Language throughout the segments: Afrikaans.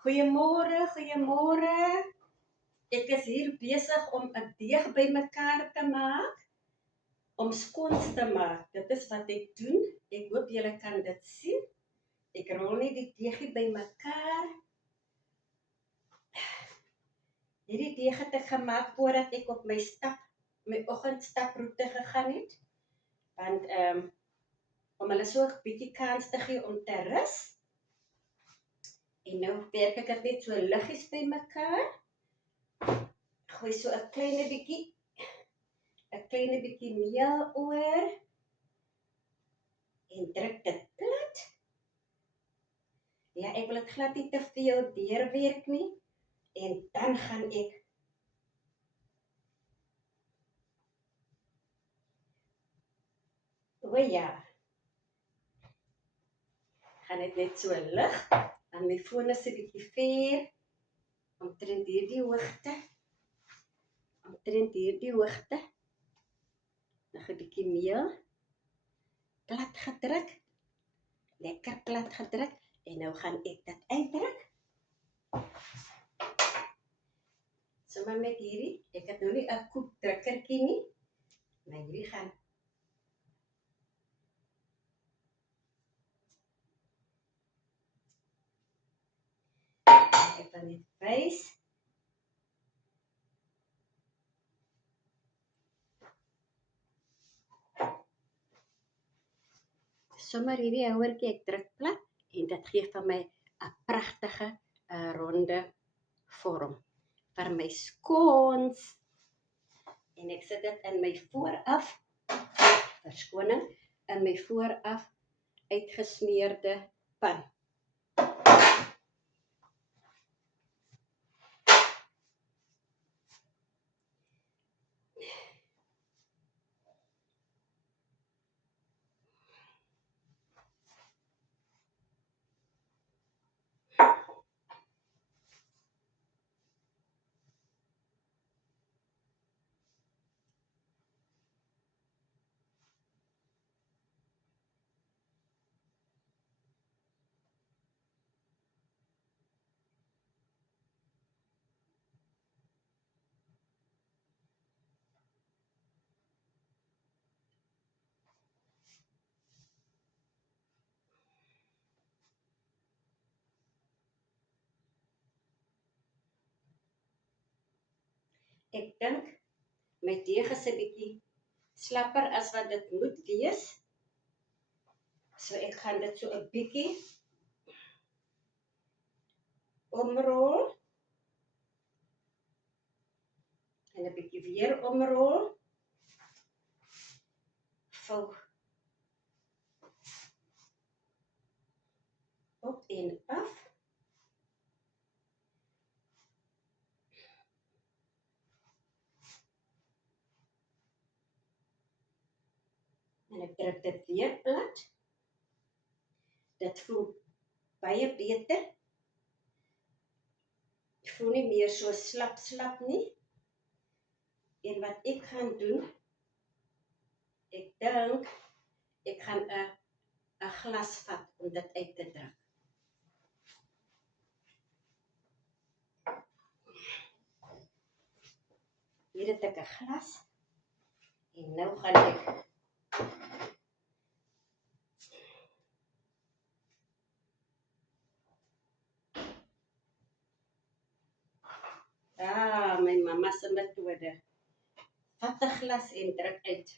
Goeiemôre, goeiemôre. Ek is hier besig om 'n deeg bymekaar te maak, om scones te maak. Dit is wat ek doen. Ek hoop julle kan dit sien. Ek rol net die deegie bymekaar. Hierdie deeg het ek gemaak voordat ek op my oggendstaproete gegaan het. Want om hulle so 'n bietjie kans te gee om te rus. En nou werk ek dit net so liggies bymekaar. Gooi so 'n klein bietjie meel oor en druk dit plat. Ja, ek wil dit glad nie te veel deurwerk nie. En dan gaan ek gaan dit net so lig. Dan my foon is 'n bietjie ver. Omtrent hierdie hoogte. Nog 'n bietjie meel. Plat gedruk. Lekker plat gedruk. En nou gaan ek dit uitdruk. Sommer met hierdie. Ek het nou nie 'n koekdrukkertjie nie. Maar hierdie gaan ek dan net wys. Sommer hierdie houertjie ek druk plat en dit gee vir my 'n pragtige ronde vorm vir my scones. En ek sit dit in my vooraf uitgesmeerde pan. Ek dink my deeg is 'n bietjie slapper as wat dit moet wees. So ek gaan dit so 'n bietjie omrol. En 'n bietjie weer omrol. Vou op en af. En ek druk dit weer plat. Dit voel baie beter. Ek voel nie meer so slap nie. En wat ek gaan doen, ek dink ek gaan 'n glas vat om dit uit te druk. Hier het ek 'n glas. En nou gaan ek my mamma se metode. Vat 'n glas en druk uit.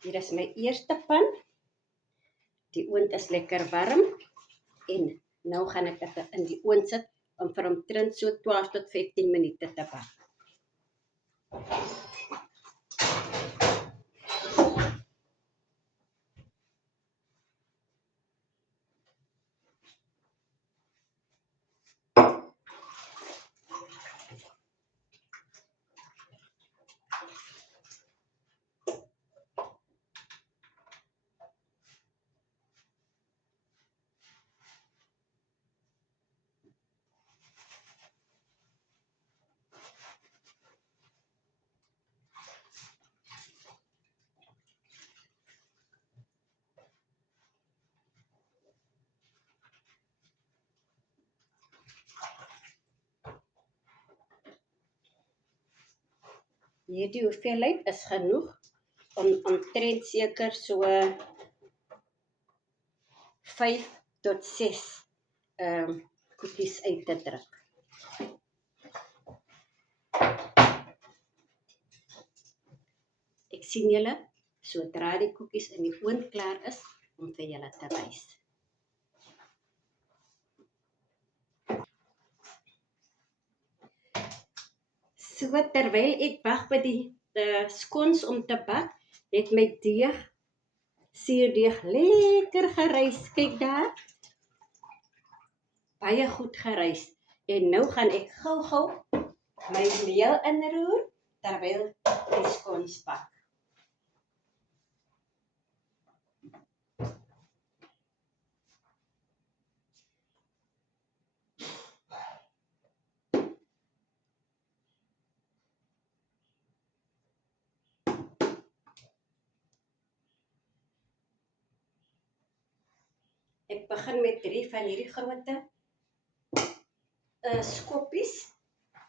Hier is my eerste pan. Die oond is lekker warm. En nou gaan ek dit in die oond sit om vir omtrent so 12 tot 15 minute te bak. Hierdie hoeveelheid is genoeg om omtrent seker so 5 tot 6 koekies uit te druk. Ek sien julle sodra die koekies in die oond klaar is om vir julle te wys. So terwyl ek wag by die skons om te bak, het my suurdeeg lekker gerys. Kyk daar. Baie goed gerys. En nou gaan ek gou my meel inroer terwyl die skons bak. Ek begin met 3 van hierdie groot skoppies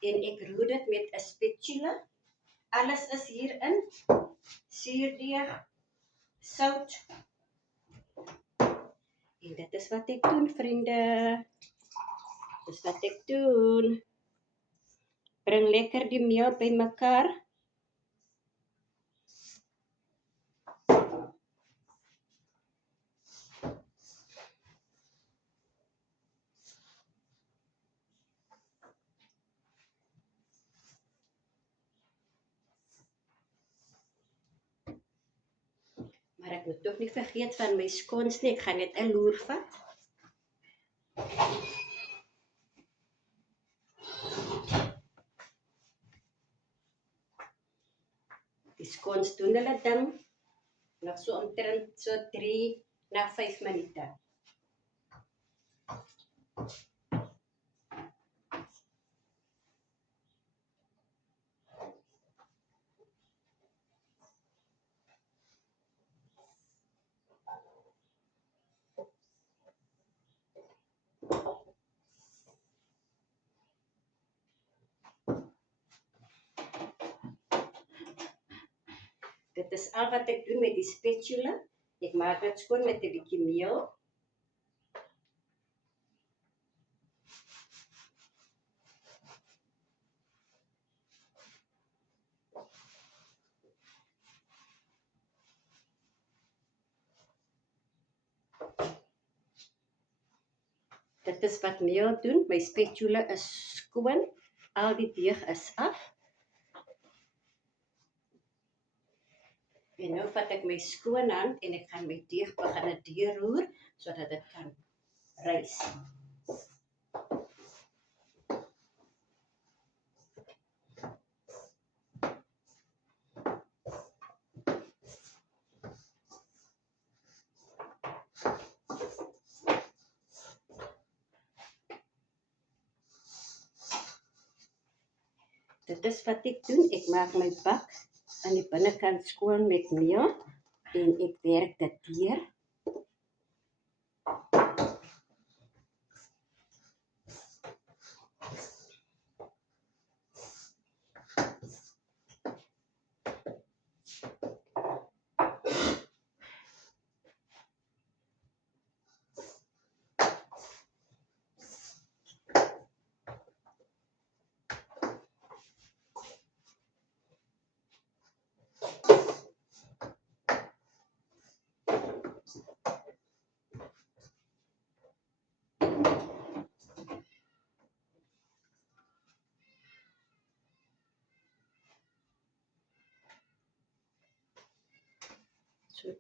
en ek roer dit met 'n spatula. Alles is hierin. Suurdeeg, sout. En dit is wat ek doen, vriende. Dis wat ek doen. Bring lekker die meel bymekaar. Maar ek moet tog nie vergeet van my skons nie. Ek gaan net 'n loer vat. Die skons doen hulle ding. Nog so omtrent so 3 na 5 minute. Dit is al wat ek doen met die spatula. Ek maak dit skoon met 'n bietjie meel. Dit is wat meel doen. My spatula is skoon. Al die deeg is af. En nou vat ek my skoon hand en ek gaan my deeg begin deurroer sodat dit kan rys. Dit is wat ek doen. Ek maak my bak aan die binnekant skoon met meel en ek werk dit deur.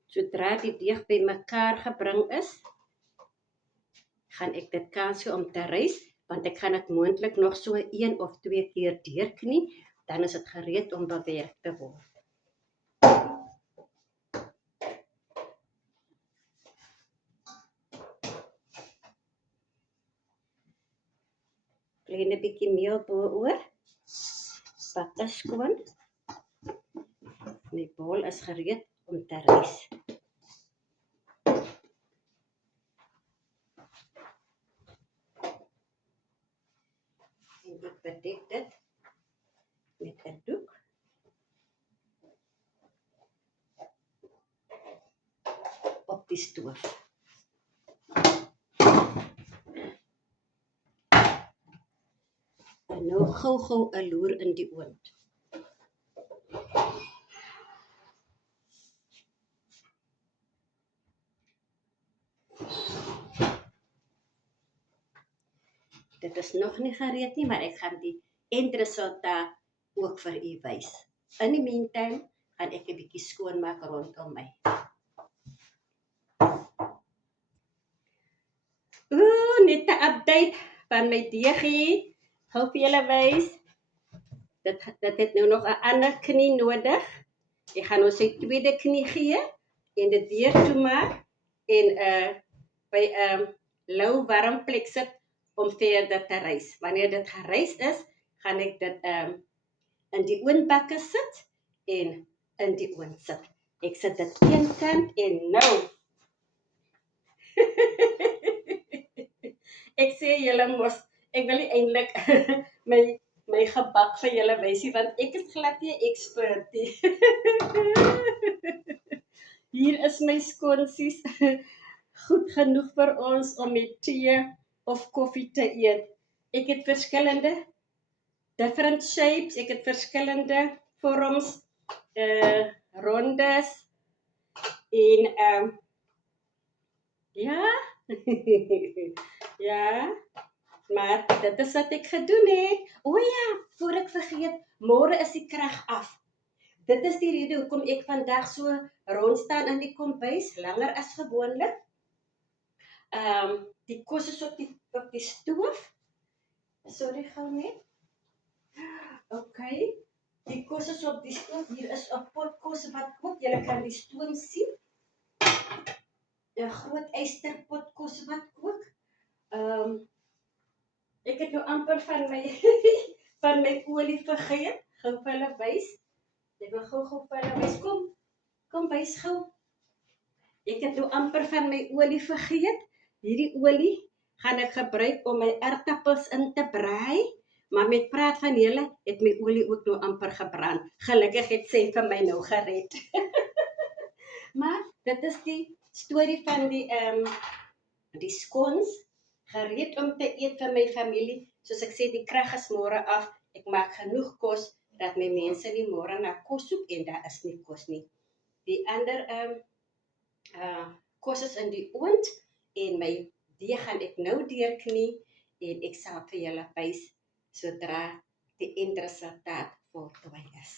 Sodra die deeg bymekaar gebring is, gaan ek dit kansel om te rys, want ek gaan dit moontlik nog so 1 of 2 keer deurknie, dan is dit gereed om bewerk te word. Kleine bietjie meel bo-oor, bakke skoon. Die bol is gereed om te rys. En ek bedek dit met 'n doek. Op die stoof. En nou gou 'n loer in die oond. Dit is nog nie gereed nie, maar ek gaan die eindresultaat ook vir u wys. In die meantime gaan ek 'n bietjie skoonmaak rondom my. Net 'n update van my deegie. Hou vir julle wys. Dit het nou nog 'n ander knie nodig. Ek gaan nou sy tweede knie gee en dit weer toemaak en by 'n lou warm plek sit om verder te rys. Wanneer dit gerys is, gaan ek dit in die oondbakke sit en in die oond sit. Ek sit dit een kant en nou. Ek sê julle mos, ek wil nie eintlik my gebak vir julle wys nie, want ek is glad nie 'n expert nie. Hier is my skonsies. Goed genoeg vir ons om met tee of koffie te eet. Ek het verskillende different shapes, ek het verskillende vorms, rondes en ja. Ja, maar dit is wat ek gedoen het. O ja, voor ek vergeet, môre is die krag af. Dit is die rede hoekom ek vandag so rond staan in die kombuis, langer as gewoonlik. Die kos is op die stoof. Sorry gou net. Okay. Die kos is op die stoof. Hier is 'n pot kos wat kook. Julle kan die stoom sien. 'n Groot ysterpot kos wat kook. Ek het nou amper van my olie vergeet. Gou vir hulle wys. Ek wil gou vir hulle wys. Kom wys gou. Ek het nou amper van my olie vergeet. Hierdie olie gaan ek gebruik om my aardappels in te braai. Maar met praat van julle het my olie ook nou amper gebrand. Gelukkig het sy vir my nou gered. Maar dit is die storie van die skons, gereed om te eet vir my familie. Soos ek sê, die krag is môre af. Ek maak genoeg kos dat my mense nie môre na kos soek en daar is nie kos nie. Die ander kos is in die oond en my deeg gaan ek nou deurknie en ek sal vir julle wys sodra die eindresultaat voltooi is.